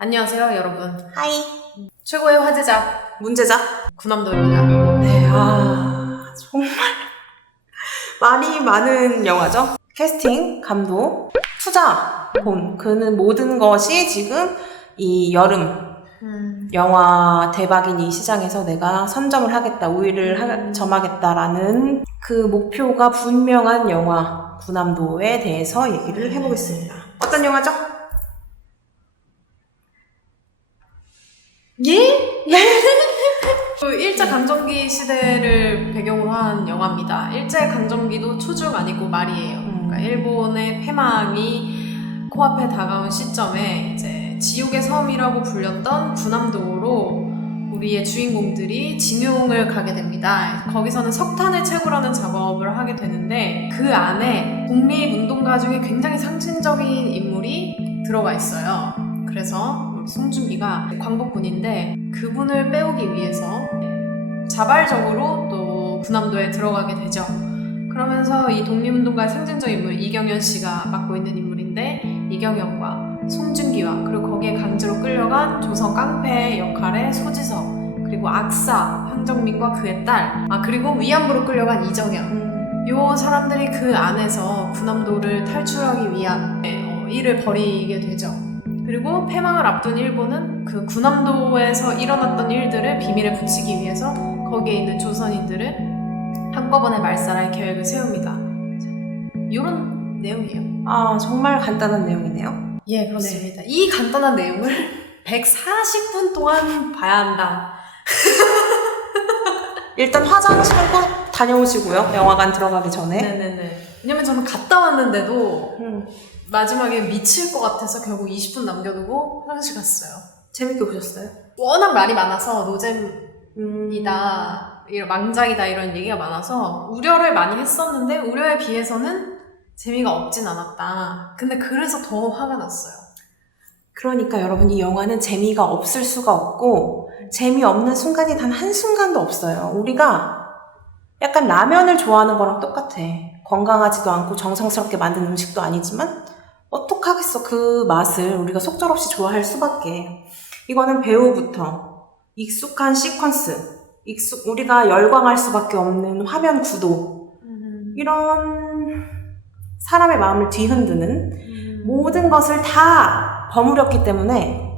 안녕하세요, 여러분. 하이. 최고의 화제작, 문제작. 군함도 여자. 네, 정말 말이 많은 영화죠. 캐스팅, 감독, 투자, 돈. 그는 모든 것이 지금 이 여름 영화 대박인 이 시장에서 내가 선점을 하겠다, 우위를 점하겠다라는 그 목표가 분명한 영화 군함도에 대해서 얘기를 해보겠습니다. 어떤 영화죠? 예? 그 일제강점기 시대를 배경으로 한 영화입니다. 일제강점기도 초중 아니고 말이에요. 그러니까 일본의 패망이 코앞에 다가온 시점에 이제 지옥의 섬이라고 불렸던 군함도로 우리의 주인공들이 징용을 가게 됩니다. 거기서는 석탄을 채굴하는 작업을 하게 되는데 그 안에 독립운동가 중에 굉장히 상징적인 인물이 들어가 있어요. 그래서 우리 송중기가 광복군인데 그분을 빼오기 위해서 자발적으로 또 군함도에 들어가게 되죠. 그러면서 이 독립운동가의 상징적 인물 이경연 씨가 맡고 있는 인물인데 이경연과 송중기와 그리고 거기에 강제로 끌려간 조선 깡패 역할의 소지섭 그리고 악사 황정민과 그의 딸 그리고 위안부로 끌려간 이정현 요 사람들이 그 안에서 군함도를 탈출하기 위한 일을 벌이게 되죠. 그리고 패망을 앞둔 일본은 그 군함도에서 일어났던 일들을 비밀에 붙이기 위해서 거기에 있는 조선인들을 한꺼번에 말살할 계획을 세웁니다. 이런 내용이에요. 정말 간단한 내용이네요. 예, 그렇습니다. 네. 이 간단한 내용을 140분 동안 봐야 한다. 일단 화장실은 꼭 다녀오시고요. 영화관 들어가기 전에. 네네네. 왜냐면 저는 갔다 왔는데도 마지막에 미칠 것 같아서 결국 20분 남겨두고 화장실 갔어요. 재밌게 보셨어요? 워낙 말이 많아서 노잼이다, 망작이다 이런 얘기가 많아서 우려를 많이 했었는데 우려에 비해서는 재미가 없진 않았다. 근데 그래서 더 화가 났어요. 그러니까 여러분 이 영화는 재미가 없을 수가 없고 재미없는 순간이 단 한순간도 없어요. 우리가 약간 라면을 좋아하는 거랑 똑같아. 건강하지도 않고 정성스럽게 만든 음식도 아니지만 어떡하겠어. 그 맛을 우리가 속절없이 좋아할 수밖에. 이거는 배우부터 익숙한 시퀀스, 우리가 열광할 수밖에 없는 화면 구도 이런 사람의 마음을 뒤흔드는 모든 것을 다 버무렸기 때문에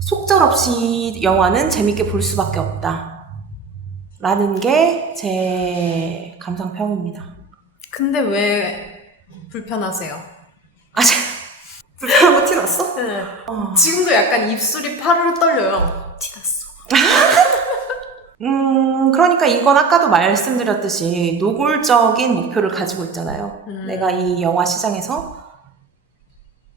속절없이 영화는 재밌게 볼 수밖에 없다 라는 게 제 감상평입니다. 근데 왜 불편하세요? 불편한 거 티났어? 네. 지금도 약간 입술이 파르르 떨려요. 티났어. 그러니까 이건 아까도 말씀드렸듯이 노골적인 목표를 가지고 있잖아요. 내가 이 영화 시장에서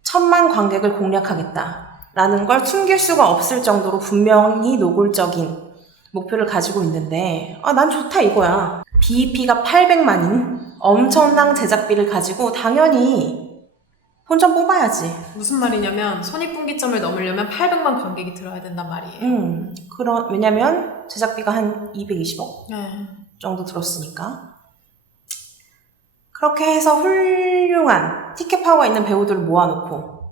1000만 관객을 공략하겠다라는 걸 숨길 수가 없을 정도로 분명히 노골적인 목표를 가지고 있는데 난 좋다 이거야. BEP가 800만인 엄청난 제작비를 가지고 당연히 본전 뽑아야지. 무슨 말이냐면 손익분기점을 넘으려면 800만 관객이 들어야 된단 말이에요. 왜냐면 제작비가 한 220억 네. 정도 들었으니까. 그렇게 해서 훌륭한 티켓 파워가 있는 배우들을 모아놓고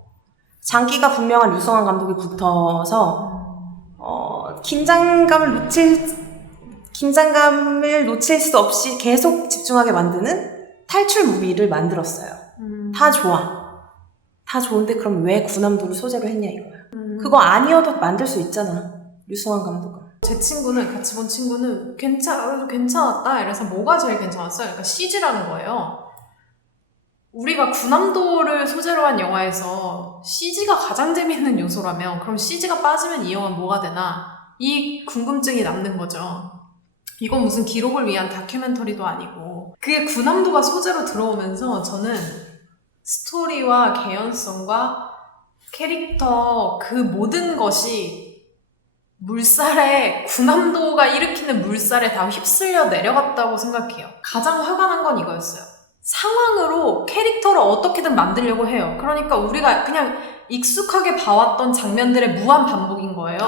장기가 분명한 류승환 감독이 붙어서 긴장감을 놓칠 수 없이 계속 집중하게 만드는 탈출 무비를 만들었어요. 다 좋아. 다 좋은데 그럼 왜 군함도를 소재로 했냐 이거야. 그거 아니어도 만들 수 있잖아. 류승환 감독은. 제 친구는, 같이 본 친구는 괜찮았다 이래서 뭐가 제일 괜찮았어요? 그러니까 CG라는 거예요. 우리가 군함도를 소재로 한 영화에서 CG가 가장 재밌는 요소라면 그럼 CG가 빠지면 이 영화는 뭐가 되나? 이 궁금증이 남는 거죠. 이건 무슨 기록을 위한 다큐멘터리도 아니고 그게 군함도가 소재로 들어오면서 저는 스토리와 개연성과 캐릭터 그 모든 것이 물살에 군함도가 일으키는 물살에 다 휩쓸려 내려갔다고 생각해요. 가장 화가 난 건 이거였어요. 상황으로 캐릭터를 어떻게든 만들려고 해요. 그러니까 우리가 그냥 익숙하게 봐왔던 장면들의 무한 반복인 거예요.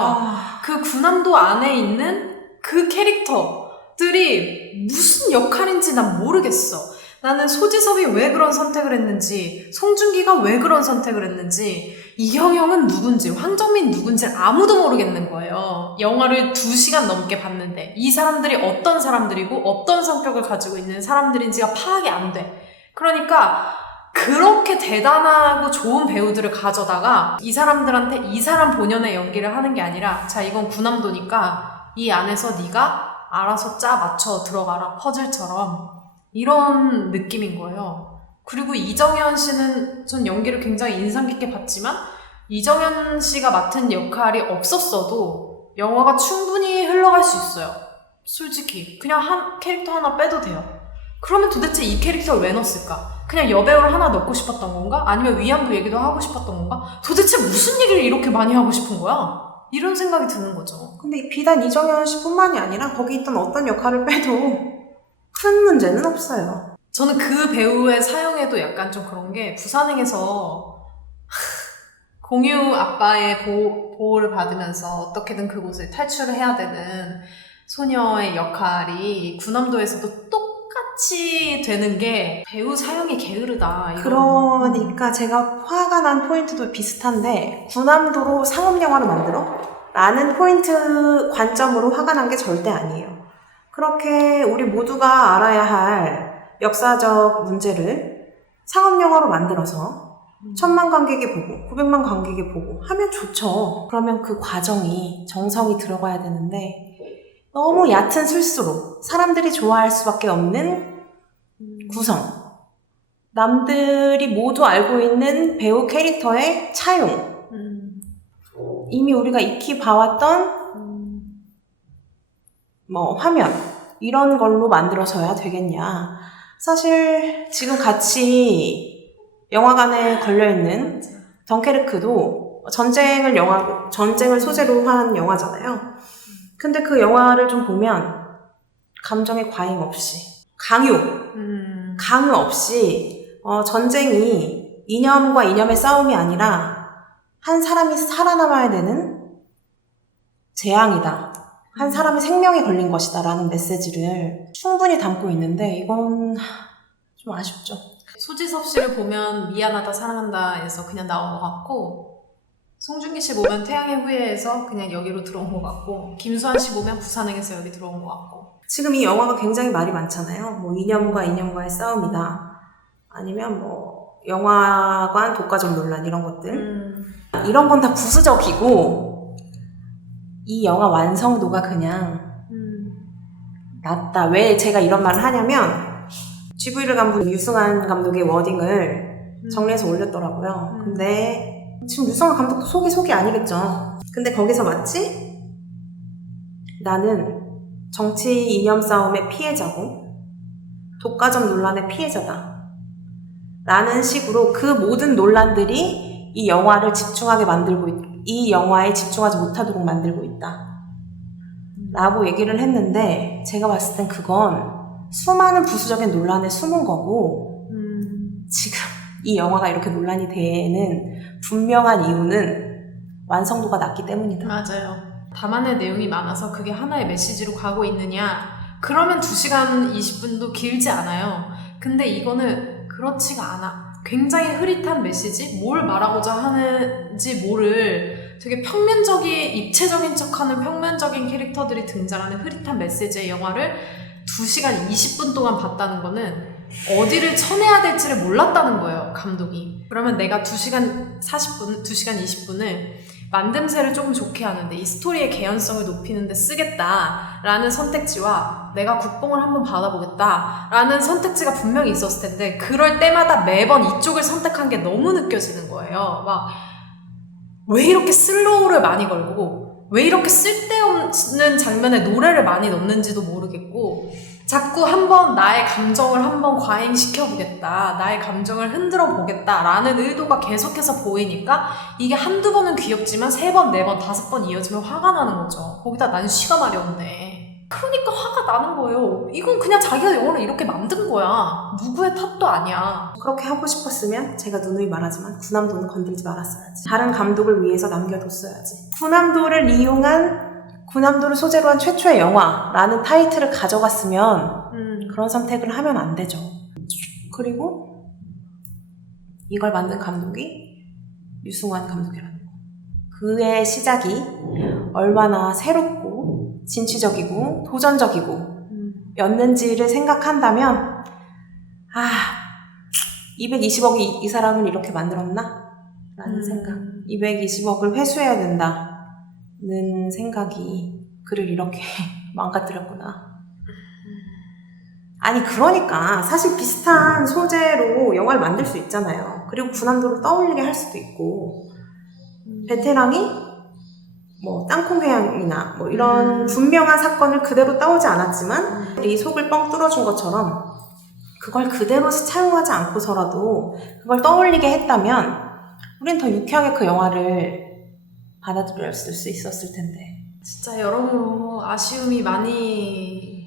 그 군함도 안에 있는 그 캐릭터들이 무슨 역할인지 난 모르겠어. 나는 소지섭이 왜 그런 선택을 했는지, 송중기가 왜 그런 선택을 했는지, 이경영은 누군지, 황정민 누군지 아무도 모르겠는 거예요. 영화를 2시간 넘게 봤는데 이 사람들이 어떤 사람들이고 어떤 성격을 가지고 있는 사람들인지가 파악이 안 돼. 그러니까 그렇게 대단하고 좋은 배우들을 가져다가 이 사람들한테 이 사람 본연의 연기를 하는 게 아니라, 자, 이건 구남도니까 이 안에서 네가 알아서 짜 맞춰 들어가라, 퍼즐처럼. 이런 느낌인 거예요. 그리고 이정현 씨는 전 연기를 굉장히 인상 깊게 봤지만 이정현 씨가 맡은 역할이 없었어도 영화가 충분히 흘러갈 수 있어요. 솔직히 그냥 한 캐릭터 하나 빼도 돼요. 그러면 도대체 이 캐릭터를 왜 넣었을까? 그냥 여배우를 하나 넣고 싶었던 건가? 아니면 위안부 얘기도 하고 싶었던 건가? 도대체 무슨 얘기를 이렇게 많이 하고 싶은 거야? 이런 생각이 드는 거죠. 근데 비단 이정현 씨뿐만이 아니라 거기 있던 어떤 역할을 빼도 큰 문제는 없어요. 저는 그 배우의 사용에도 약간 좀 그런 게, 부산행에서 공유 아빠의 보호를 받으면서 어떻게든 그곳을 탈출을 해야 되는 소녀의 역할이 구남도에서도 똑같이 되는 게 배우 사용이 게으르다. 그러니까 제가 화가 난 포인트도 비슷한데, 구남도로 상업영화를 만들어? 라는 포인트 관점으로 화가 난 게 절대 아니에요. 그렇게 우리 모두가 알아야 할 역사적 문제를 상업영화로 만들어서 1000만 관객이 보고 900만 관객이 보고 하면 좋죠. 그러면 그 과정이, 정성이 들어가야 되는데 너무 얕은 술수로 사람들이 좋아할 수밖에 없는 구성, 남들이 모두 알고 있는 배우 캐릭터의 차용, 이미 우리가 익히 봐왔던 화면, 이런 걸로 만들어서야 되겠냐. 사실 지금 같이 영화관에 걸려있는 덩케르크도 전쟁을 소재로 한 영화잖아요. 근데 그 영화를 좀 보면 감정의 과잉 없이, 강요 없이 전쟁이 이념과 이념의 싸움이 아니라 한 사람이 살아남아야 되는 재앙이다. 한 사람의 생명이 걸린 것이다 라는 메시지를 충분히 담고 있는데, 이건 좀 아쉽죠. 소지섭 씨를 보면 미안하다 사랑한다에서 그냥 나온 것 같고, 송중기 씨 보면 태양의 후예에서 그냥 여기로 들어온 것 같고, 김수환 씨 보면 부산행에서 여기 들어온 것 같고. 지금 이 영화가 굉장히 말이 많잖아요. 이념과 이념과의 싸움이다, 아니면 영화관 독과점 논란, 이런 것들. 이런 건 다 부수적이고, 이 영화 완성도가 그냥 낮다. 왜 제가 이런 말을 하냐면, GV를 감독 유승환 감독의 워딩을 정리해서 올렸더라고요. 근데 지금 유승환 감독도 속이 아니겠죠. 근데 거기서 마치 나는 정치 이념 싸움의 피해자고 독과점 논란의 피해자다 라는 식으로 그 모든 논란들이 이 영화를 이 영화에 집중하지 못하도록 만들고 있다 라고 얘기를 했는데, 제가 봤을 땐 그건 수많은 부수적인 논란에 숨은 거고, 지금 이 영화가 이렇게 논란이 되는 분명한 이유는 완성도가 낮기 때문이다. 맞아요. 담아낼 내용이 많아서 그게 하나의 메시지로 가고 있느냐? 그러면 2시간 20분도 길지 않아요. 근데 이거는 그렇지가 않아. 굉장히 흐릿한 메시지? 뭘 말하고자 하는지 모를 되게 입체적인 척하는 평면적인 캐릭터들이 등장하는 흐릿한 메시지의 영화를 2시간 20분 동안 봤다는 거는 어디를 쳐내야 될지를 몰랐다는 거예요, 감독이. 그러면 내가 2시간 40분, 2시간 20분을 만듦새를 조금 좋게 하는데 이 스토리의 개연성을 높이는 데 쓰겠다라는 선택지와 내가 국뽕을 한번 받아보겠다라는 선택지가 분명히 있었을 텐데, 그럴 때마다 매번 이쪽을 선택한 게 너무 느껴지는 거예요. 왜 이렇게 슬로우를 많이 걸고 왜 이렇게 쓸데없는 장면에 노래를 많이 넣는지도 모르겠고, 자꾸 한번 나의 감정을 한번 과잉시켜보겠다, 나의 감정을 흔들어 보겠다라는 의도가 계속해서 보이니까 이게 한두 번은 귀엽지만 3번, 4번, 5번 이어지면 화가 나는 거죠. 거기다 난 쉬가 마려운데. 그러니까 화가 나는 거예요. 이건 그냥 자기가 영화를 이렇게 만든 거야. 누구의 탓도 아니야. 그렇게 하고 싶었으면 제가 누누이 말하지만 구남도는 건들지 말았어야지. 다른 감독을 위해서 남겨뒀어야지. 구남도를 소재로 한 최초의 영화라는 타이틀을 가져갔으면 그런 선택을 하면 안 되죠. 그리고 이걸 만든 감독이 유승환 감독이라는 거. 그의 시작이 얼마나 새롭고 진취적이고 도전적이고 였는지를 생각한다면 220억이 이 사람을 이렇게 만들었나? 라는 생각. 220억을 회수해야 된다는 생각이 그를 이렇게 망가뜨렸구나. 아니 그러니까 사실 비슷한 소재로 영화를 만들 수 있잖아요. 그리고 군함도를 떠올리게 할 수도 있고 베테랑이 뭐 땅콩회항이나 뭐 이런 분명한 사건을 그대로 따오지 않았지만 우리 속을 뻥 뚫어준 것처럼 그걸 그대로 차용하지 않고서라도 그걸 떠올리게 했다면 우린 더 유쾌하게 그 영화를 받아들였을 수 있었을 텐데. 진짜 여러모로 아쉬움이 많이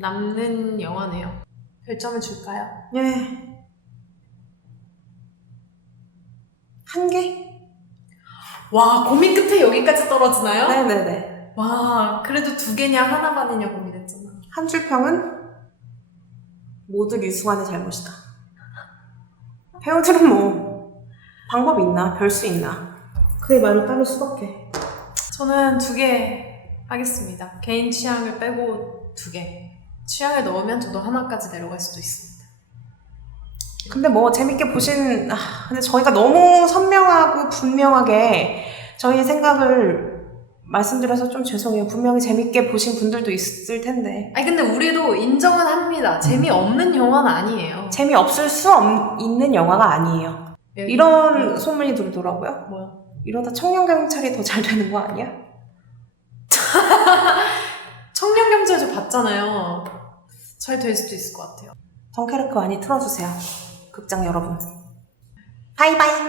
남는 영화네요. 별점을 줄까요? 예. 1개? 와, 고민 끝에 여기까지 떨어지나요? 네네네. 와, 그래도 2개냐 하나 반이냐 고민했잖아. 한 줄 평은 모두 유승환의 잘못이다. 배우들은 뭐 방법 있나? 별 수 있나? 그의 말을 따를 수밖에. 저는 2개 하겠습니다. 개인 취향을 빼고 2개. 취향을 넣으면 저도 하나까지 내려갈 수도 있습니다. 근데 뭐 재밌게 보신 근데 저희가 너무 선명하고 분명하게 저희의 생각을 말씀드려서 좀 죄송해요. 분명히 재밌게 보신 분들도 있을 텐데. 아니 근데 우리도 인정은 합니다. 재미없는 영화는 아니에요. 재미없을 수 있는 영화가 아니에요. 이런 소문이 돌더라고요. 뭐야? 이러다 청년경찰이 더 잘 되는 거 아니야? 청년경찰 저 봤잖아요. 잘 될 수도 있을 것 같아요. 덩케르크 많이 틀어주세요. 극장 여러분. 바이바이.